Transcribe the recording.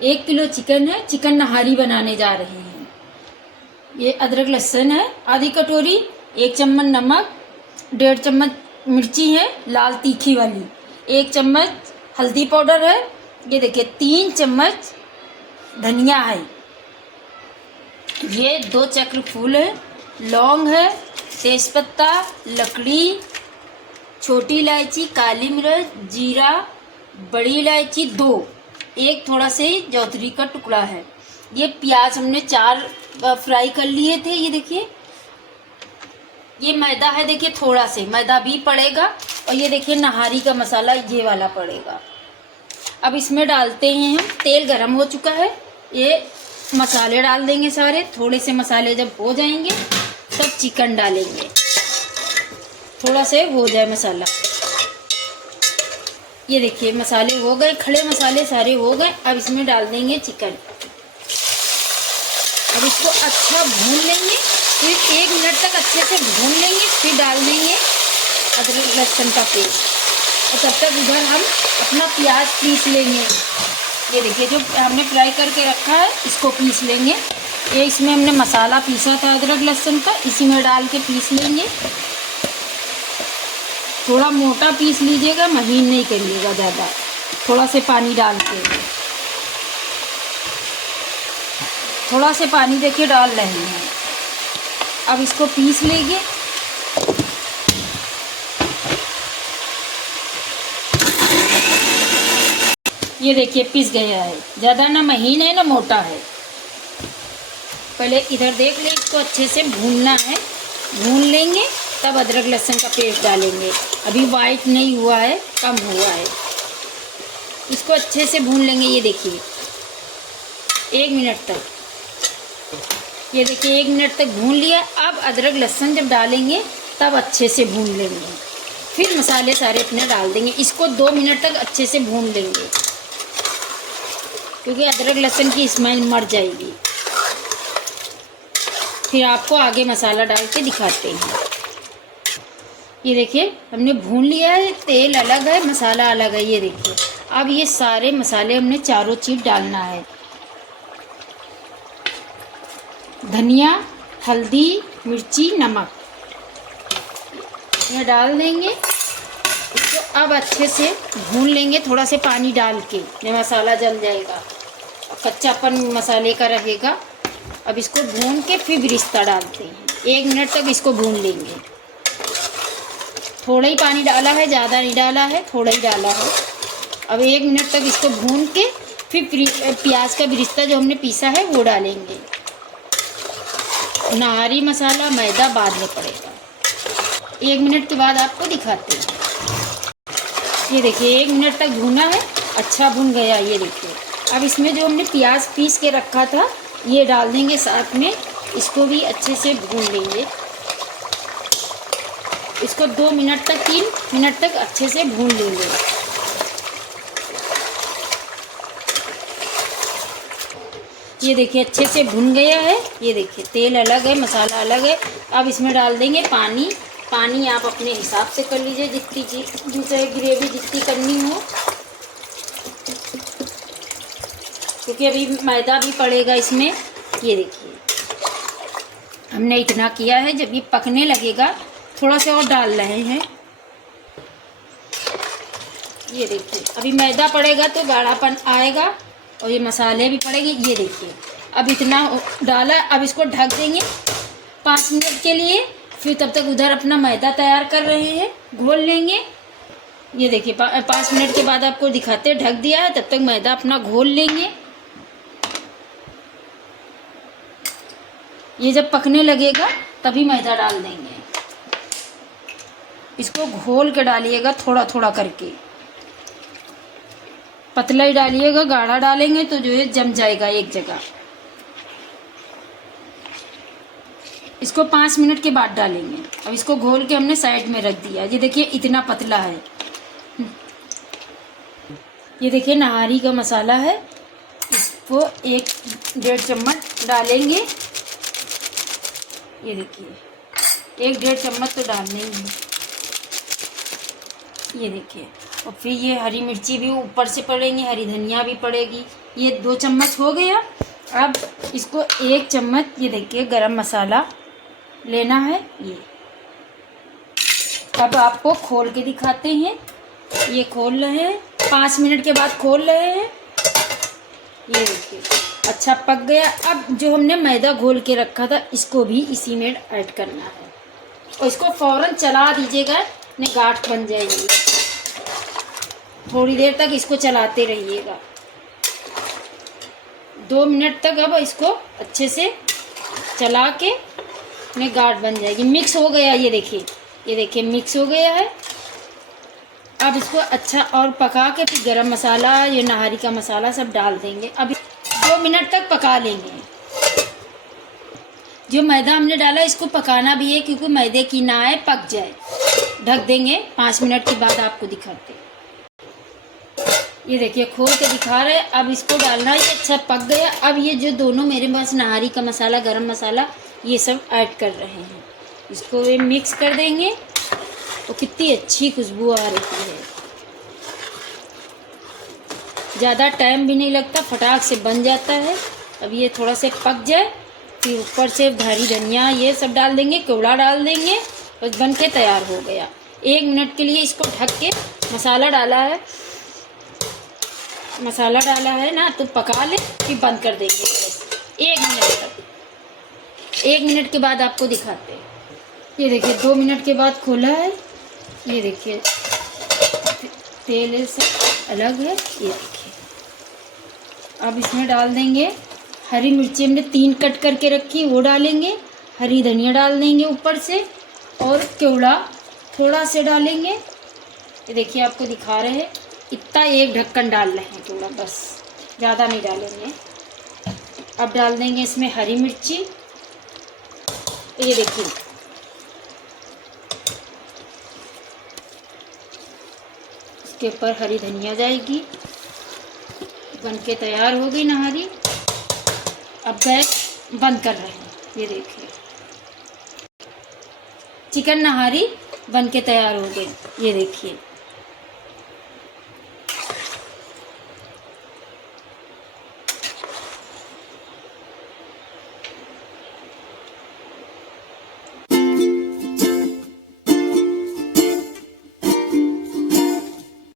1 kilo chicken है, chicken नहारी बनाने जा रहे हैं। ये अदरक लहसुन है आधी कटोरी, 1 चम्मच नमक, 1.5 चम्मच मिर्ची है लाल तीखी वाली, 1 चम्मच हल्दी पाउडर है, ये देखिए 3 चम्मच धनिया है, ये 2 चक्र फूल है, लौंग है, तेज़पत्ता, लकड़ी, छोटी इलायची, काली मिर्च, जीरा, बड़ी इलायची 2, एक थोड़ा से जौतरी का टुकड़ा है। ये प्याज हमने 4 फ्राई कर लिए थे। ये देखिए ये मैदा है, देखिए थोड़ा से मैदा भी पड़ेगा, और ये देखिए नहारी का मसाला ये वाला पड़ेगा। अब इसमें डालते हैं हम, तेल गरम हो चुका है, ये मसाले डाल देंगे सारे। थोड़े से मसाले जब हो जाएंगे तब चिकन डालेंगे, थोड़ा से हो जाए मसाला। ये देखिए मसाले हो गए, खड़े मसाले सारे हो गए। अब इसमें डाल देंगे चिकन। अब इसको अच्छा भून लेंगे, फिर 1 मिनट तक अच्छे से भून लेंगे, फिर डाल देंगे अदरक लहसुन का पेस्ट। और तब तक उधर हम अपना प्याज पीस लेंगे। ये देखिए जो हमने फ्राई करके रखा है इसको पीस लेंगे। ये इसमें हमने मसाला पीसा था अदरक लहसुन का, इसी में डाल के पीस लेंगे। थोड़ा मोटा पीस लीजिएगा, महीन नहीं करिएगा ज़्यादा, थोड़ा से पानी डाल के। थोड़ा से पानी देखिए डाल रहे हैं। अब इसको पीस लेंगे। ये देखिए पीस गया है, ज़्यादा ना महीन है ना मोटा है। पहले इधर देख ले, इसको अच्छे से भूनना है, भून लेंगे तब अदरक लहसुन का पेस्ट डालेंगे। अभी वाइट नहीं हुआ है, कम हुआ है, इसको अच्छे से भून लेंगे। ये देखिए 1 मिनट तक, ये देखिए 1 मिनट तक भून लिया। अब अदरक लहसुन जब डालेंगे तब अच्छे से भून लेंगे, फिर मसाले सारे अपने डाल देंगे। इसको 2 मिनट तक अच्छे से भून लेंगे, क्योंकि अदरक लहसुन की स्मेल मर जाएगी। फिर आपको आगे मसाला डाल के दिखाते हैं। ये देखिए हमने भून लिया है, तेल अलग है मसाला अलग है। ये देखिए अब ये सारे मसाले हमने चारों चीज़ डालना है, धनिया, हल्दी, मिर्ची, नमक, ये डाल देंगे। इसको अब अच्छे से भून लेंगे, थोड़ा से पानी डाल के, ये मसाला जल जाएगा, कच्चापन मसाले का रहेगा। अब इसको भून के फिर बिरिस्ता डालते हैं, 1 मिनट तक इसको भून लेंगे। थोड़ा ही पानी डाला है, ज़्यादा नहीं डाला है, थोड़ा ही डाला है। अब 1 मिनट तक इसको भून के फिर प्याज का बिरिस्ता जो हमने पीसा है वो डालेंगे। नहारी मसाला मैदा बाद में पड़ेगा। 1 मिनट के बाद आपको दिखाते हैं। ये देखिए 1 मिनट तक भूना है, अच्छा भून गया। ये देखिए अब इसमें जो हमने प्याज पीस के रखा था ये डाल देंगे साथ में, इसको भी अच्छे से भून लेंगे। इसको 2 मिनट तक 3 मिनट तक अच्छे से भून लेंगे। ये देखिए अच्छे से भुन गया है। ये देखिए तेल अलग है मसाला अलग है। अब इसमें डाल देंगे पानी। पानी आप अपने हिसाब से कर लीजिए, जितनी चाहे ग्रेवी जितनी करनी हो, क्योंकि अभी मैदा भी पड़ेगा इसमें। ये देखिए हमने इतना किया है, जब ये पकने लगेगा थोड़ा सा और डाल रहे हैं। ये देखिए अभी मैदा पड़ेगा तो गाढ़ापन आएगा और ये मसाले भी पड़ेंगे। ये देखिए अब इतना डाला, अब इसको ढक देंगे 5 मिनट के लिए। फिर तब तक उधर अपना मैदा तैयार कर रहे हैं, घोल लेंगे। ये देखिए 5 मिनट के बाद आपको दिखाते, ढक दिया है, तब तक मैदा अपना घोल लेंगे। ये जब पकने लगेगा तभी मैदा डाल देंगे। इसको घोल के डालिएगा थोड़ा थोड़ा करके, पतला ही डालिएगा, गाढ़ा डालेंगे तो जो है जम जाएगा एक जगह। इसको 5 मिनट के बाद डालेंगे। अब इसको घोल के हमने साइड में रख दिया। ये देखिए इतना पतला है। ये देखिए नहारी का मसाला है, इसको 1-1.5 चम्मच डालेंगे। ये देखिए 1-1.5 चम्मच तो डालने ही है। ये देखिए और फिर ये हरी मिर्ची भी ऊपर से पड़ेंगी, हरी धनिया भी पड़ेगी। ये 2 चम्मच हो गया। अब इसको 1 चम्मच ये देखिए गरम मसाला लेना है ये। अब आपको खोल के दिखाते हैं। ये खोल रहे हैं, 5 मिनट के बाद खोल रहे हैं। ये देखिए अच्छा पक गया। अब जो हमने मैदा घोल के रखा था इसको भी इसी में ऐड करना है और इसको फ़ौरन चला दीजिएगा, नहीं गांठ बन जाएगी। थोड़ी देर तक इसको चलाते रहिएगा, 2 मिनट तक। अब इसको अच्छे से चला के नहीं गांठ बन जाएगी। मिक्स हो गया, ये देखिए मिक्स हो गया है। अब इसको अच्छा और पका के फिर गरम मसाला, ये नाहरी का मसाला सब डाल देंगे। अब 2 मिनट तक पका लेंगे। जो मैदा हमने डाला इसको पकाना भी है क्योंकि मैदे की ना है पक जाए। ढक देंगे, 5 मिनट के बाद आपको दिखाते हैं। ये देखिए खोल के दिखा रहे हैं। अब इसको डालना है, ये अच्छा पक गया। अब ये जो दोनों मेरे पास नाहरी का मसाला, गरम मसाला, ये सब ऐड कर रहे हैं। इसको ये मिक्स कर देंगे और कितनी अच्छी खुशबू आ रही है। ज़्यादा टाइम भी नहीं लगता, फटाक से बन जाता है। अब ये थोड़ा से पक जाए फिर ऊपर से हरी धनिया ये सब डाल देंगे, केवड़ा डाल देंगे, बस बन के तैयार हो गया। 1 मिनट के लिए इसको ढक के मसाला डाला है ना, तो पका ले फिर बंद कर देंगे बस 1 मिनट तक। 1 मिनट के बाद आपको दिखाते हैं। ये देखिए 2 मिनट के बाद खोला है। ये देखिए तेल से अलग है। ये देखिए अब इसमें डाल देंगे हरी मिर्ची, हमने 3 कट करके रखी वो डालेंगे, हरी धनिया डाल देंगे ऊपर से और केवड़ा थोड़ा से डालेंगे। ये देखिए आपको दिखा रहे हैं, इतना 1 ढक्कन डाल रहे हैं केवड़ा, बस ज़्यादा नहीं डालेंगे। अब डाल देंगे इसमें हरी मिर्ची। ये देखिए इसके ऊपर हरी धनिया जाएगी। बनके तैयार हो गई नहारी। अब गैस बंद कर रहे हैं। ये देखिए चिकन नहारी बनके तैयार हो गई। ये देखिए